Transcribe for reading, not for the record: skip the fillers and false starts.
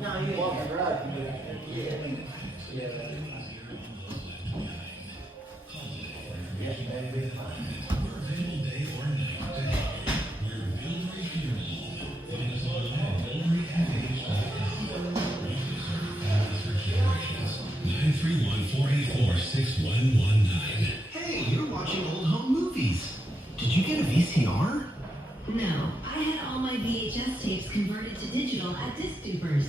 No, you Walk didn't. the garage, you do that. Yeah. Yes, that'd be fine. We're available day or night to help you. We're Buildery Funeral. Find us online at builderyfh.com. We've been serving families for generations. 931-484-6119. Hey, you're watching old home movies. Did you get a VCR? No, I had all my VHS tapes converted to digital at Disc Dupers.